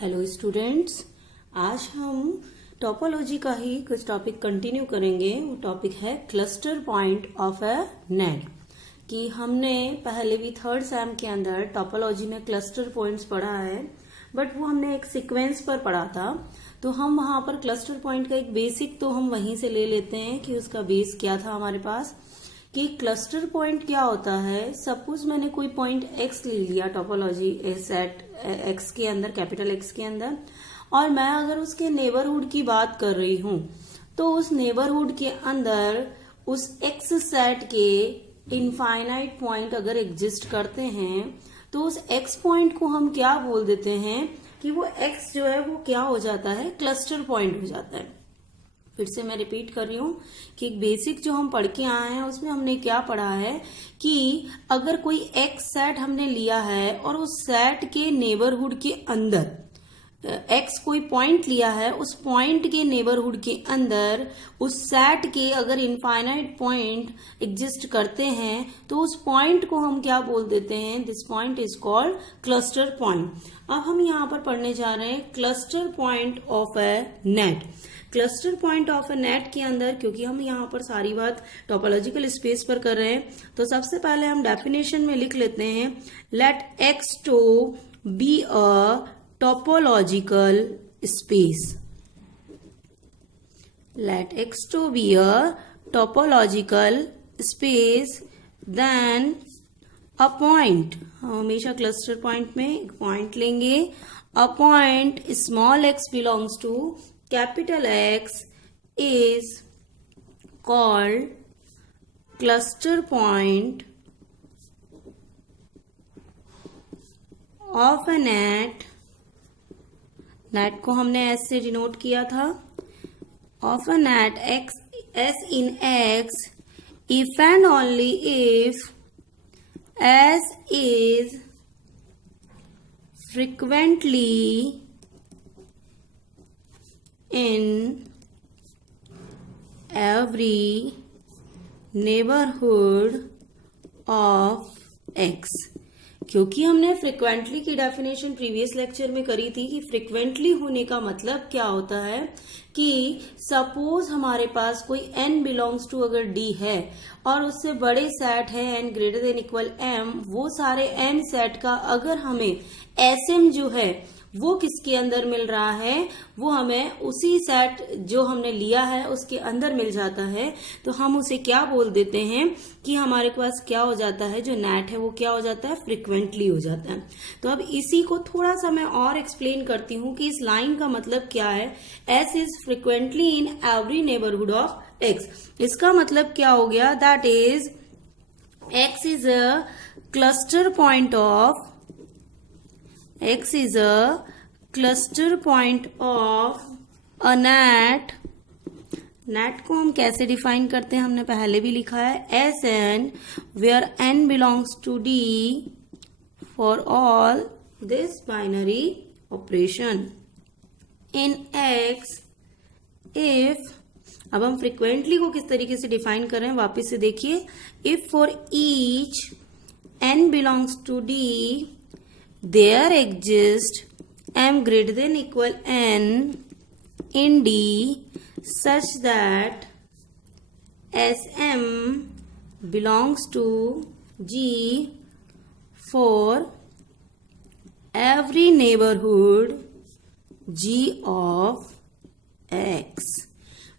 Hello students, आज हम topology का ही कुछ टॉपिक कंटिन्यू करेंगे। वो टॉपिक है cluster point of a net. कि हमने पहले भी थर्ड सेम के अंदर टोपोलॉजी में क्लस्टर पॉइंट्स पढ़ा है, बट वो हमने एक सीक्वेंस पर पढ़ा था। तो हम वहां पर क्लस्टर पॉइंट का एक बेसिक तो हम वहीं से ले लेते हैं कि उसका बेस क्या था हमारे पास। कि क्लस्टर पॉइंट क्या होता है। सपोज मैंने कोई पॉइंट एक्स ले लिया टोपोलॉजी सेट एक्स के अंदर, कैपिटल एक्स के अंदर, और मैं अगर उसके नेबरहुड की बात कर रही हूं तो उस नेबरहुड के अंदर उस एक्स सेट के इनफाइनाइट पॉइंट अगर एग्जिस्ट करते हैं तो उस एक्स पॉइंट को हम क्या बोल देते हैं कि वो एक्स जो है वो क्या हो जाता है, क्लस्टर पॉइंट हो जाता है। फिर से मैं रिपीट कर रही हूं कि एक बेसिक जो हम पढ़ के आए हैं उसमें हमने क्या पढ़ा है कि अगर कोई एक्स सेट हमने लिया है और उस सेट के नेबरहुड के अंदर एक्स कोई पॉइंट लिया है, उस पॉइंट के नेबरहुड के अंदर उस सेट के अगर इनफाइनाइट पॉइंट एग्जिस्ट करते हैं तो उस पॉइंट को हम क्या बोल देते हैं, this point is called cluster point. अब हम यहाँ पर पढ़ने जा रहे हैं cluster point of A net. Cluster point of A net के अंदर, क्योंकि हम यहाँ पर सारी बात टोपोलॉजिकल स्पेस पर कर रहे हैं, तो सबसे पहले हम डेफिनेशन में लिख लेते हैं, let x to be a topological space. Let X to be a topological space, then a point. हम हमेशा क्लस्टर पॉइंट में एक पॉइंट लेंगे। A point small x belongs to capital X is called cluster point of a net. Net को हमने S से denote किया था। Of a net x S in x if and only if S is frequently in every neighbourhood of x. क्योंकि हमने frequently की definition previous lecture में करी थी कि फ्रिक्वेंटली होने का मतलब क्या होता है कि सपोज हमारे पास कोई n बिलोंग्स टू अगर d है और उससे बड़े सेट है n greater than equal m, वो सारे n सेट का अगर हमें sm जो है वो किसके अंदर मिल रहा है, वो हमें उसी सेट जो हमने लिया है उसके अंदर मिल जाता है, तो हम उसे क्या बोल देते हैं कि हमारे पास क्या हो जाता है, जो नेट है वो क्या हो जाता है, फ्रिक्वेंटली हो जाता है। तो अब इसी को थोड़ा सा मैं और एक्सप्लेन करती हूँ कि इस लाइन का मतलब क्या है, S is frequently in every neighbourhood of x. इसका मतलब क्या हो गया, that is x is a cluster point of X is a cluster point of a net. Net को हम कैसे डिफाइन करते हैं, हमने पहले भी लिखा है, S n where n belongs to d for all this binary operation in x if. अब हम फ्रिक्वेंटली को किस तरीके से डिफाइन कर रहे हैं, वापस से देखिए, if for each n belongs to d there exists m greater than equal n in D such that Sm belongs to G for every neighborhood G of X।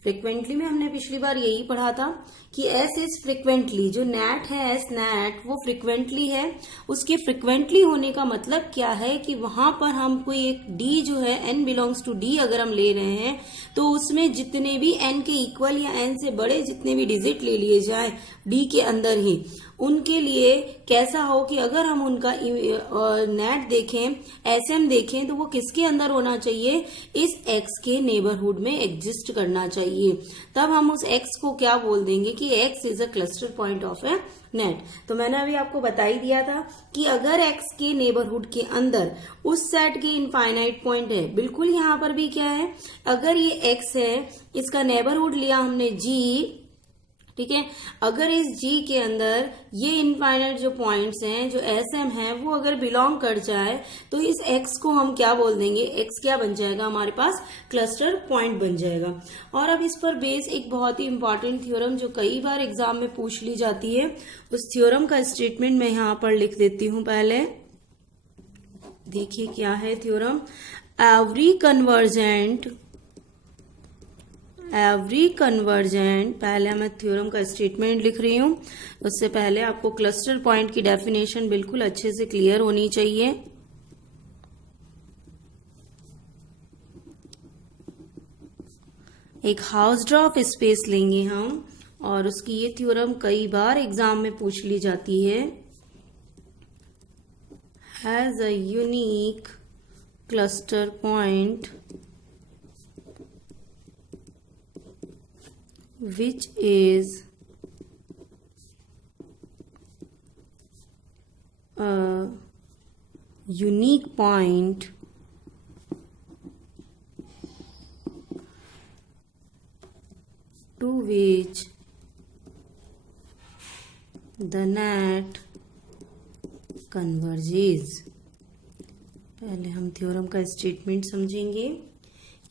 Frequently में हमने पिछली बार यही पढ़ा था कि एस इज फ्रिक्वेंटली, जो net है S net वो फ्रिक्वेंटली है। उसके फ्रिक्वेंटली होने का मतलब क्या है कि वहां पर हम कोई एक डी जो है एन बिलोंग्स टू डी अगर हम ले रहे हैं तो उसमें जितने भी एन के इक्वल या एन से बड़े जितने भी डिजिट ले लिए जाए डी के अंदर ही, उनके लिए कैसा हो कि अगर हम उनका नेट देखें, एसएम देखें, तो वो किसके अंदर होना चाहिए, इस एक्स के नेबरहुड में एग्जिस्ट करना चाहिए। तब हम उस एक्स को क्या बोल देंगे कि x is a cluster point of A net. तो मैंने अभी आपको बता ही दिया था कि अगर एक्स के नेबरहुड के अंदर उस सेट के इनफाइनाइट पॉइंट है, बिल्कुल यहाँ पर भी क्या है, अगर ये एक्स है, इसका नेबरहुड लिया हमने जी, ठीक है। अगर इस जी के अंदर ये इनफाइनाइट जो पॉइंट्स हैं, जो एस एम है, वो अगर बिलोंग कर जाए तो इस एक्स को हम क्या बोल देंगे, एक्स क्या बन जाएगा, हमारे पास क्लस्टर पॉइंट बन जाएगा। और अब इस पर बेस एक बहुत ही इंपॉर्टेंट थ्योरम जो कई बार एग्जाम में पूछ ली जाती है, उस थ्योरम का स्टेटमेंट मैं यहाँ पर लिख देती हूँ। पहले देखिए क्या है थ्योरम। एवरी कन्वर्जेंट, पहले मैं थ्योरम का स्टेटमेंट लिख रही हूं, उससे पहले आपको क्लस्टर पॉइंट की डेफिनेशन बिल्कुल अच्छे से क्लियर होनी चाहिए। एक हाउसड्रॉफ स्पेस लेंगे हम और उसकी ये थ्योरम कई बार एग्जाम में पूछ ली जाती है। Has a unique cluster point which is a unique point to which the net converges। पहले हम थ्योरम का स्टेटमेंट समझेंगे।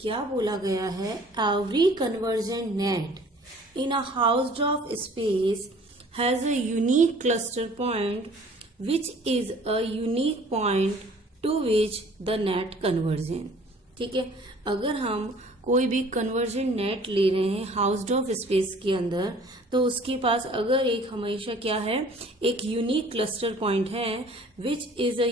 क्या बोला गया है, every convergent net in a Hausdorff space has a unique cluster point which is a unique point to which the net converges। ठीक है, अगर हम कोई भी कन्वर्जेंट नेट ले रहे हैं हाउसडॉर्फ स्पेस के अंदर, तो उसके पास अगर एक हमेशा क्या है, एक यूनिक क्लस्टर पॉइंट है which is a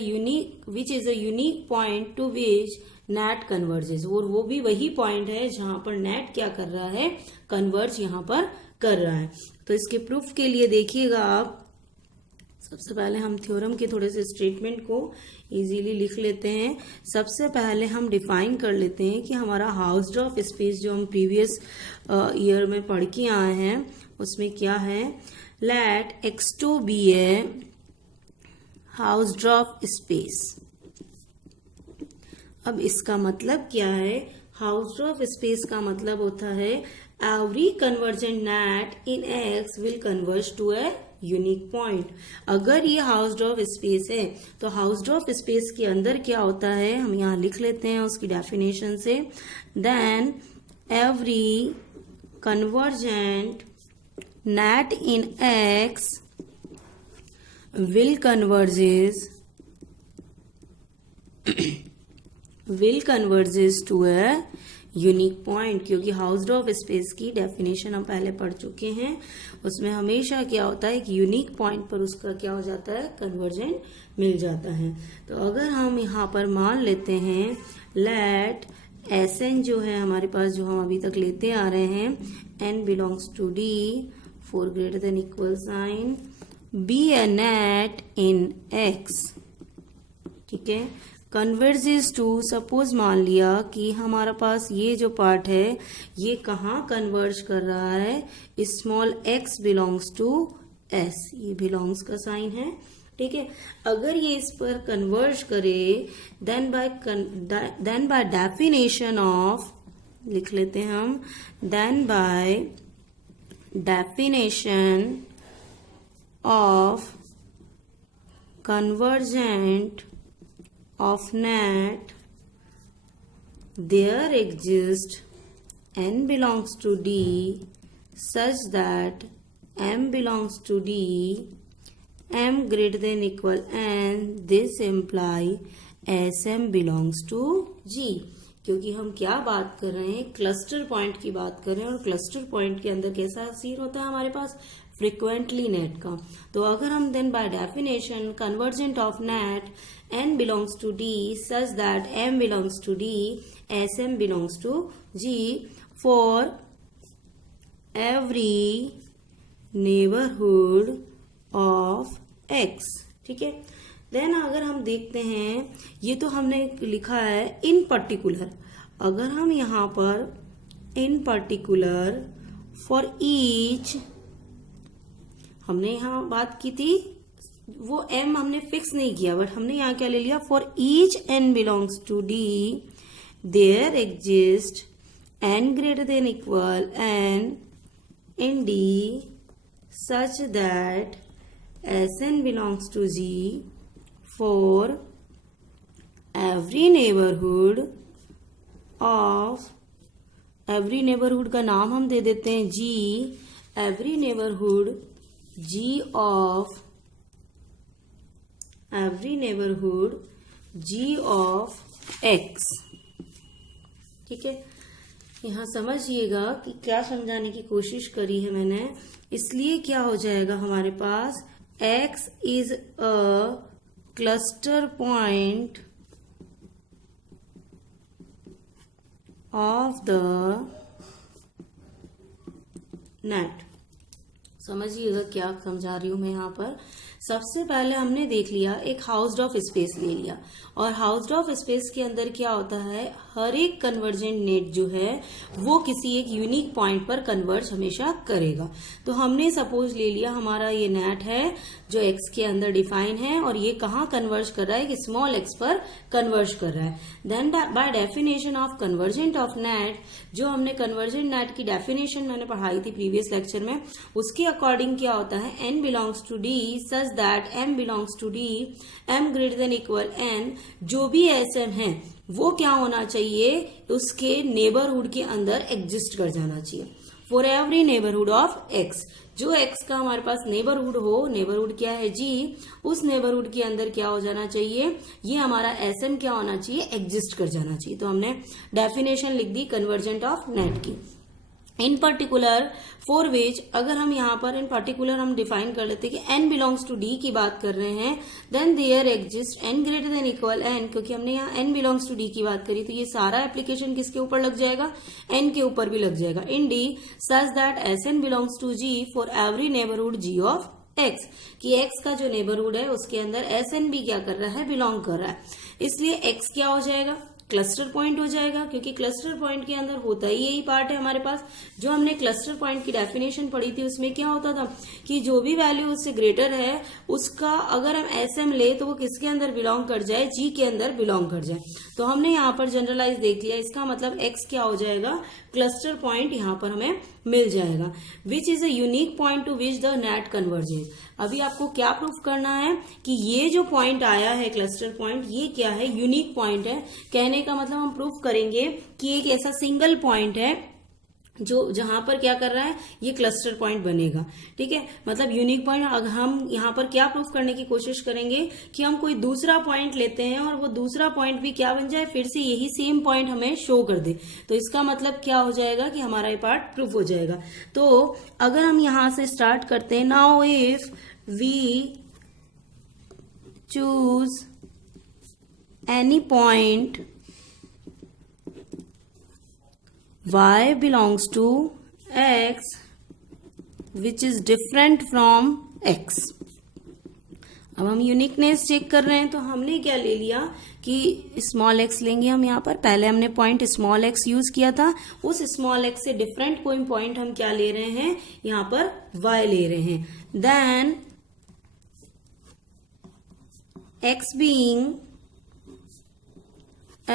unique point two which net converges, और वो भी वही पॉइंट है जहां पर नेट क्या कर रहा है, कन्वर्ज यहां पर कर रहा है। तो इसके प्रूफ के लिए देखिएगा आप, सबसे पहले हम थ्योरम के थोड़े से स्टेटमेंट को इजीली लिख लेते हैं। सबसे पहले हम डिफाइन कर लेते हैं कि हमारा हाउसड्रॉफ स्पेस जो हम प्रीवियस ईयर में पढ़ के आए हैं उसमें क्या है, लेट X2 बी ए हाउसड्रॉफ स्पेस। अब इसका मतलब क्या है, हाउसड्रॉफ स्पेस का मतलब होता है every convergent net in X will converge to a unique point. अगर ये हाउसड्रॉफ स्पेस है तो हाउसड्रॉफ स्पेस के अंदर क्या होता है, हम यहाँ लिख लेते हैं उसकी डेफिनेशन से। Then every convergent net in X will converges to a unique point, क्योंकि हाउसड्रॉफ स्पेस की डेफिनेशन हम पहले पढ़ चुके हैं। उसमें हमेशा क्या होता है कि यूनिक पॉइंट पर उसका क्या हो जाता है, कन्वर्जेंट मिल जाता है। तो अगर हम यहाँ पर मान लेते हैं लेट Sn जो है हमारे पास, जो हम अभी तक लेते आ रहे हैं, n belongs to D for greater than equal sign, be a net in X। ठीक है, कन्वर्जेस टू, सपोज मान लिया कि हमारा पास ये जो पार्ट है ये कहाँ कन्वर्ज कर रहा है, small x belongs to S, ये बिलोंग्स का साइन है। ठीक है, अगर ये इस पर कन्वर्ज करे देन बाय डेफिनेशन ऑफ, लिख लेते हैं हम, then by definition of convergent of net, there exists n belongs to D such that m belongs to D, m greater than equal n, this imply Sm belongs to G। क्योंकि हम क्या बात कर रहे हैं, क्लस्टर पॉइंट की बात कर रहे हैं, और क्लस्टर पॉइंट के अंदर कैसा सीन होता है हमारे पास, फ्रीक्वेंटली नेट का। तो अगर हम then by definition convergent of net n belongs to D such that m belongs to D, Sm belongs to G for every neighborhood of X। ठीक है, देन अगर हम देखते हैं, ये तो हमने लिखा है इन पर्टिकुलर, अगर हम यहाँ पर इन पर्टिकुलर फॉर ईच, हमने यहाँ बात की थी, वो m हमने फिक्स नहीं किया, बट हमने यहाँ क्या ले लिया, for each n belongs to D there exist n greater than equal n in D such that Sn belongs to G for every neighborhood of, every neighborhood का नाम हम दे देते हैं G, every neighborhood G of, every neighborhood G of X। ठीक है, यहाँ समझिएगा कि क्या समझाने की कोशिश करी है मैंने। इसलिए क्या हो जाएगा हमारे पास, X is a cluster point of the net। समझिएगा क्या समझा रही हूं मैं यहाँ पर। सबसे पहले हमने देख लिया, एक हाउस्ड ऑफ स्पेस ले लिया, और हाउस्ड ऑफ स्पेस के अंदर क्या होता है, हर एक कन्वर्जेंट नेट जो है वो किसी एक यूनिक पॉइंट पर कन्वर्ज हमेशा करेगा। तो हमने सपोज ले लिया हमारा ये नेट है जो एक्स के अंदर डिफाइन है, और ये कहाँ कन्वर्ज कर रहा है, कि स्मॉल एक्स पर कन्वर्ज कर रहा है। Then by definition of convergent of net, जो हमने कन्वर्जेंट नेट की डेफिनेशन मैंने पढ़ाई थी प्रीवियस लेक्चर में, उसके अकॉर्डिंग क्या होता है, n belongs to d such that m belongs to d, m greater than equal n, जो भी sm है वो क्या होना चाहिए, उसके नेबरहुड के अंदर एग्जिस्ट कर जाना चाहिए। For every neighbourhood of x, जो x का हमारे पास नेबरहुड हो, नेबरहुड क्या है g, उस नेबरहुड के अंदर क्या हो जाना चाहिए, ये हमारा sm क्या होना चाहिए, एग्जिस्ट कर जाना चाहिए। तो हमने डेफिनेशन लिख दी कन्वर्जेंट ऑफ नेट की। इन पर्टिकुलर फॉर विच, अगर हम यहाँ पर इन पर्टिकुलर हम डिफाइन कर लेते हैं कि n बिलोंग्स टू d की बात कर रहे हैं, then there exist n greater than equal n, क्योंकि हमने यहाँ n बिलोंग्स टू d की बात करी, तो ये सारा एप्लीकेशन किसके ऊपर लग जाएगा, n के ऊपर भी लग जाएगा। In d such that Sn belongs to g for every neighbourhood g of x, कि x का जो नेबरहुड है उसके अंदर Sn भी क्या कर रहा है, बिलोंग कर रहा है। इसलिए x क्या हो जाएगा, क्लस्टर पॉइंट हो जाएगा, क्योंकि क्लस्टर पॉइंट के अंदर होता ही यही पार्ट है हमारे पास। जो हमने क्लस्टर पॉइंट की डेफिनेशन पढ़ी थी उसमें क्या होता था कि जो भी वैल्यू उससे ग्रेटर है उसका अगर हम एसएम ले तो वो किसके अंदर बिलोंग कर जाए, जी के अंदर बिलोंग कर जाए। तो हमने यहाँ पर जनरलाइज देख लिया, इसका मतलब एक्स क्या हो जाएगा, क्लस्टर पॉइंट यहाँ पर हमें मिल जाएगा। Which is a unique point two which the net converges. अभी आपको क्या प्रूफ करना है कि ये जो पॉइंट आया है क्लस्टर पॉइंट, ये क्या है, यूनिक पॉइंट है। कहने का मतलब हम प्रूफ करेंगे कि एक ऐसा सिंगल पॉइंट है जो जहां पर क्या कर रहा है, ये क्लस्टर पॉइंट बनेगा। ठीक है, मतलब यूनिक पॉइंट। अगर हम यहाँ पर क्या प्रूफ करने की कोशिश करेंगे कि हम कोई दूसरा पॉइंट लेते हैं और वो दूसरा पॉइंट भी क्या बन जाए, फिर से यही सेम पॉइंट हमें शो कर दे, तो इसका मतलब क्या हो जाएगा कि हमारा ये पार्ट प्रूफ हो जाएगा। तो अगर हम यहां से स्टार्ट करते हैं, now if we choose any point y belongs to x which is different from x। अब हम यूनिकनेस चेक कर रहे हैं, तो हमने क्या ले लिया कि स्मॉल x लेंगे हम यहाँ पर। पहले हमने पॉइंट स्मॉल x यूज किया था, उस स्मॉल x से डिफरेंट कोई पॉइंट हम क्या ले रहे हैं, यहाँ पर y ले रहे हैं। Then x being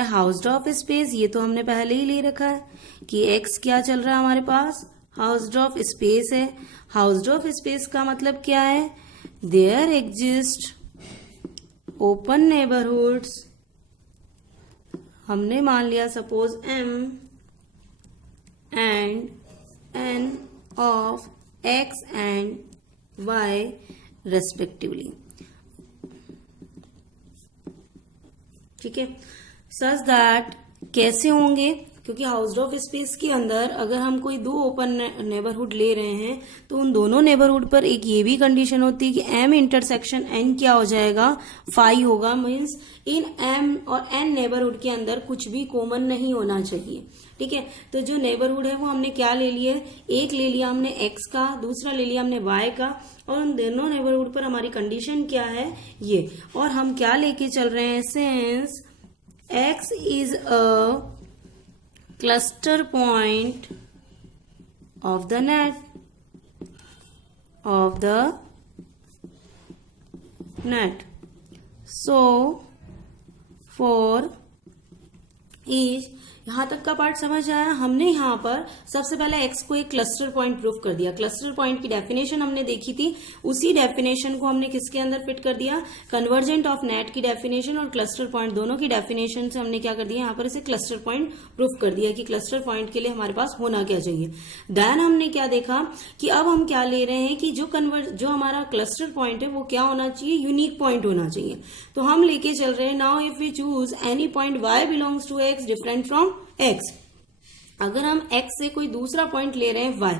Hausdorff space, ये तो हमने पहले ही ले रखा है कि x क्या चल रहा है हमारे पास, हाउस्ड ऑफ स्पेस है। हाउस्ड ऑफ स्पेस का मतलब क्या है, देयर एग्जिस्ट ओपन नेबरहुड्स। हमने मान लिया suppose m and n of x and y respectively. ठीक है, सच दैट कैसे होंगे, क्योंकि हाउस्ड ऑफ स्पेस के अंदर अगर हम कोई दो ओपन नेबरहुड ले रहे हैं तो उन दोनों नेबरहुड पर एक ये भी कंडीशन होती है कि m इंटरसेक्शन n क्या हो जाएगा, 5 होगा। मीन्स इन m और n नेबरहुड के अंदर कुछ भी कॉमन नहीं होना चाहिए। ठीक है, तो जो नेबरहुड है वो हमने क्या ले लिया, एक ले लिया हमने x का, दूसरा ले लिया हमने y का, और उन दोनों नेबरहुड पर हमारी कंडीशन क्या है, ये। और हम क्या लेके चल रहे हैं, since x is a cluster point of the net, so for each यहाँ तक का पार्ट समझ आया। हमने यहाँ पर सबसे पहले x को एक क्लस्टर पॉइंट प्रूफ कर दिया। क्लस्टर पॉइंट की डेफिनेशन हमने देखी थी, उसी डेफिनेशन को हमने किसके अंदर फिट कर दिया, कन्वर्जेंट ऑफ नेट की डेफिनेशन और क्लस्टर पॉइंट दोनों की डेफिनेशन से हमने क्या कर दिया, यहाँ पर इसे क्लस्टर पॉइंट प्रूफ कर दिया कि क्लस्टर पॉइंट के लिए हमारे पास होना क्या चाहिए। देन हमने क्या देखा कि अब हम क्या ले रहे हैं कि जो हमारा क्लस्टर पॉइंट है वो क्या होना चाहिए, यूनिक पॉइंट होना चाहिए। तो हम लेके चल रहे हैं, now if we choose any point y belongs to x different from x, अगर हम x से कोई दूसरा पॉइंट ले रहे हैं y,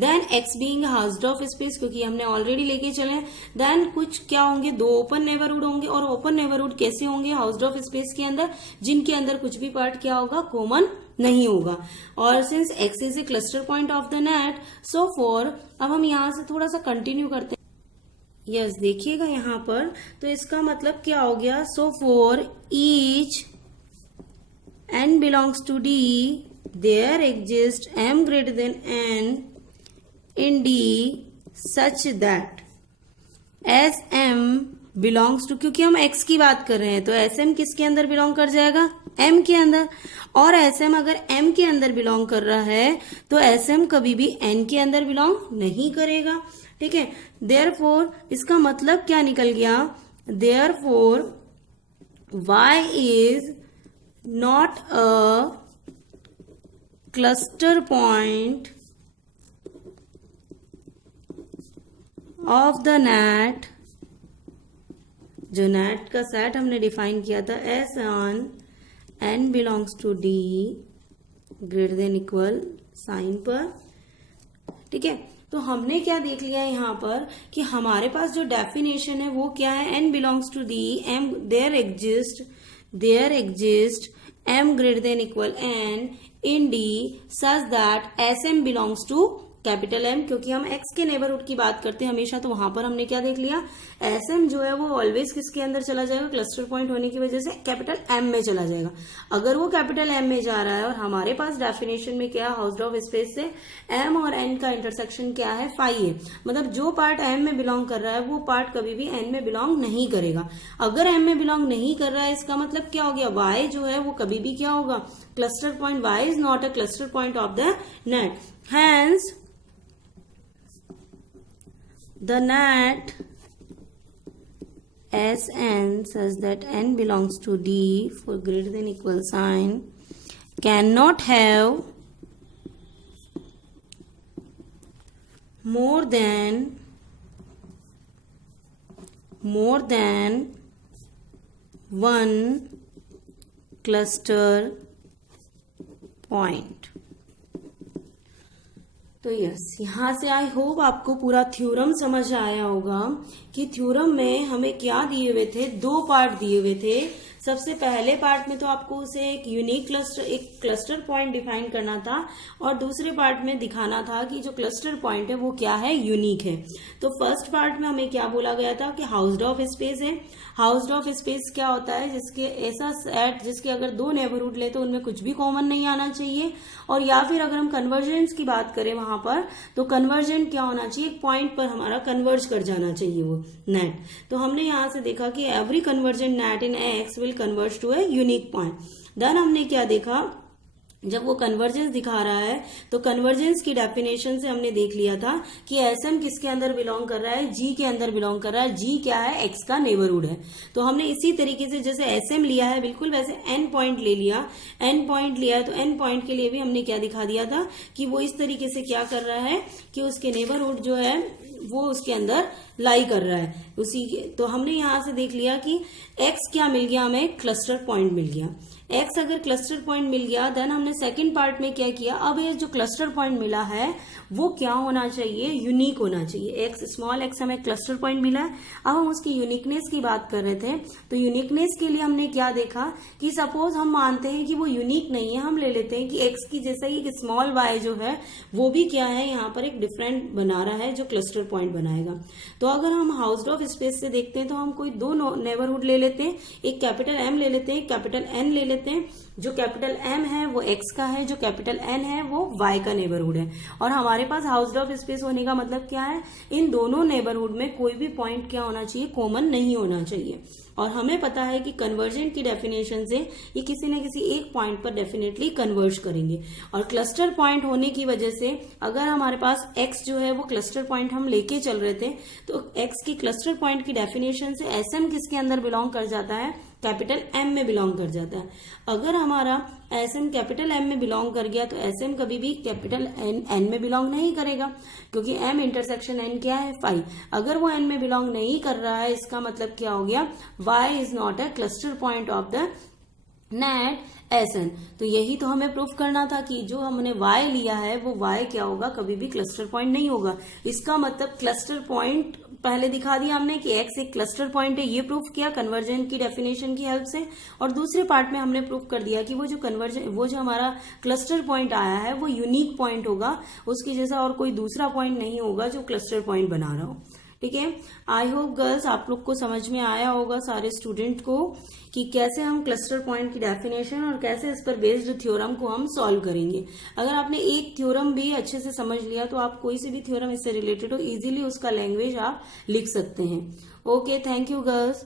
then x being Hausdorff space, क्योंकि हमने ऑलरेडी लेके चले हैं, देन कुछ क्या होंगे, दो ओपन नेबरहुड होंगे। और ओपन नेबरहुड कैसे होंगे, हाउस्ड ऑफ स्पेस के अंदर, जिनके अंदर कुछ भी पार्ट क्या होगा, कॉमन नहीं होगा। और since x is a cluster point of the net, so for, अब हम यहां से थोड़ा सा कंटिन्यू करते हैं। यस, देखिएगा यहाँ पर, तो इसका मतलब क्या हो गया, so for each n belongs to D, there exists m greater than n in D such that as m belongs to, क्योंकि हम x की बात कर रहे हैं तो sm किसके अंदर बिलोंग कर जाएगा, m के अंदर। और sm अगर m के अंदर बिलोंग कर रहा है तो sm कभी भी n के अंदर बिलोंग नहीं करेगा। ठीक है, देयरफॉर इसका मतलब क्या निकल गया, therefore y is not a cluster point of the net, जो नेट का सेट हमने डिफाइन किया था S on n belongs to d greater than equal sign पर। ठीक है, तो हमने क्या देख लिया यहाँ पर कि हमारे पास जो डेफिनेशन है वो क्या है, n belongs to d, m there exist m greater than equal n in D such that sm belongs to capital M, क्योंकि हम x के नेबरहुड की बात करते हैं हमेशा, तो वहां पर हमने क्या देख लिया, sm जो है वो ऑलवेज किसके अंदर चला जाएगा, क्लस्टर पॉइंट होने की वजह से कैपिटल M में चला जाएगा। अगर वो कैपिटल M में जा रहा है और हमारे पास डेफिनेशन में क्या, हाउस्ड ऑफ स्पेस से m और n का इंटरसेक्शन क्या है, फाई है, मतलब जो पार्ट m में बिलोंग कर रहा है वो पार्ट कभी भी n में बिलोंग नहीं करेगा। अगर m में बिलोंग नहीं कर रहा है इसका मतलब क्या हो गया, y जो है वो कभी भी क्या होगा, cluster point, y is not a cluster point of the net, hence the net Sn such that n belongs to D for greater than equal sign cannot have more than one cluster point। तो yes, यहाँ से I hope आपको पूरा theorem समझ आया होगा कि theorem में हमें क्या दिए हुए थे, दो पार्ट दिए हुए थे। सबसे पहले पार्ट में तो आपको उसे एक यूनिक क्लस्टर, एक क्लस्टर पॉइंट डिफाइन करना था, और दूसरे पार्ट में दिखाना था कि जो क्लस्टर पॉइंट है वो क्या है, यूनिक है। तो फर्स्ट पार्ट में हमें क्या बोला गया था कि हाउस्ड ऑफ स्पेस है। हाउस्ड ऑफ स्पेस क्या होता है, जिसके ऐसा सेट जिसके अगर दो नेबरहुड ले तो उनमें कुछ भी कॉमन नहीं आना चाहिए। और या फिर अगर हम कन्वर्जेंस की बात करें वहां पर, तो कन्वर्जेंट क्या होना चाहिए, एक पॉइंट पर हमारा कन्वर्ज कर जाना चाहिए वो नेट। तो हमने यहां से देखा कि every convergent net in X will converge to a unique point. Then हमने क्या देखा, जब वो कन्वर्जेंस दिखा रहा है तो कन्वर्जेंस की डेफिनेशन से हमने देख लिया था कि एसएम किसके अंदर बिलोंग कर रहा है, जी के अंदर बिलोंग कर रहा है। जी क्या है, एक्स का नेबरहुड है। तो हमने इसी तरीके से जैसे एसएम लिया है बिल्कुल वैसे एन पॉइंट ले लिया। एन पॉइंट लिया है तो एन पॉइंट के लिए भी हमने क्या दिखा दिया था कि वो इस तरीके से क्या कर रहा है कि उसके नेबरहुड जो है वो उसके अंदर लाई कर रहा है उसी के। तो हमने यहां से देख लिया कि एक्स क्या मिल गया, हमें क्लस्टर पॉइंट मिल गया। एक्स अगर क्लस्टर पॉइंट मिल गया, देन हमने सेकंड पार्ट में क्या किया, अब ये जो क्लस्टर पॉइंट मिला है वो क्या होना चाहिए, यूनिक होना चाहिए। एक्स स्मॉल एक्स हमें क्लस्टर पॉइंट मिला है। अब हम उसकी यूनिकनेस की बात कर रहे थे, तो यूनिकनेस के लिए हमने क्या देखा कि सपोज हम मानते हैं कि वो यूनिक नहीं है, हम ले लेते हैं कि एक्स की जैसा ही स्मॉल वाई जो है वो भी क्या है, यहाँ पर एक डिफरेंट बना रहा है जो क्लस्टर पॉइंट बनाएगा। तो अगर हम हाउस्ड ऑफ स्पेस से देखते हैं तो हम कोई दो नेबरहुड ले लेते हैं, एक कैपिटल एम ले लेते हैं, कैपिटल एन ले लेते हैं। जो कैपिटल एम है वो एक्स का है, जो कैपिटल एन है वो वाई का नेबरहुड है। और हमारे पास हाउस्ड ऑफ स्पेस होने का मतलब क्या है, इन दोनों नेबरहुड में कोई भी पॉइंट क्या होना चाहिए, कॉमन नहीं होना चाहिए। और हमें पता है कि कन्वर्जेंट की डेफिनेशन से ये किसी न किसी एक पॉइंट पर डेफिनेटली कन्वर्ज करेंगे। और क्लस्टर पॉइंट होने की वजह से अगर हमारे पास x जो है वो क्लस्टर पॉइंट हम लेके चल रहे थे, तो x की क्लस्टर पॉइंट की डेफिनेशन से SM किसके अंदर बिलोंग कर जाता है, कैपिटल M में बिलोंग कर जाता है। अगर हमारा SM कैपिटल M में बिलोंग कर गया तो SM कभी भी कैपिटल N में बिलोंग नहीं करेगा, क्योंकि M इंटरसेक्शन N क्या है, 5। अगर वो N में बिलोंग नहीं कर रहा है, इसका मतलब क्या हो गया, Y is not a cluster point of the net SN। तो यही तो हमें प्रूफ करना था कि जो हमने Y लिया है वो Y क्या होगा, कभी भी क्लस्टर पॉइंट नहीं होगा। इसका मतलब क्लस्टर पॉइंट पहले दिखा दिया हमने कि X एक क्लस्टर पॉइंट है, ये प्रूफ किया कन्वर्जेंट की डेफिनेशन की हेल्प से। और दूसरे पार्ट में हमने प्रूफ कर दिया कि वो जो हमारा क्लस्टर पॉइंट आया है वो यूनिक पॉइंट होगा, उसकी जैसा और कोई दूसरा पॉइंट नहीं होगा जो क्लस्टर पॉइंट बना रहा हो। ठीक है, आई होप गर्ल्स आप लोग को समझ में आया होगा सारे स्टूडेंट को कि कैसे हम क्लस्टर पॉइंट की डेफिनेशन और कैसे इस पर बेस्ड थ्योरम को हम सॉल्व करेंगे। अगर आपने एक थ्योरम भी अच्छे से समझ लिया तो आप कोई से भी थ्योरम इससे रिलेटेड हो इजीली उसका लैंग्वेज आप लिख सकते हैं। Okay, thank you girls.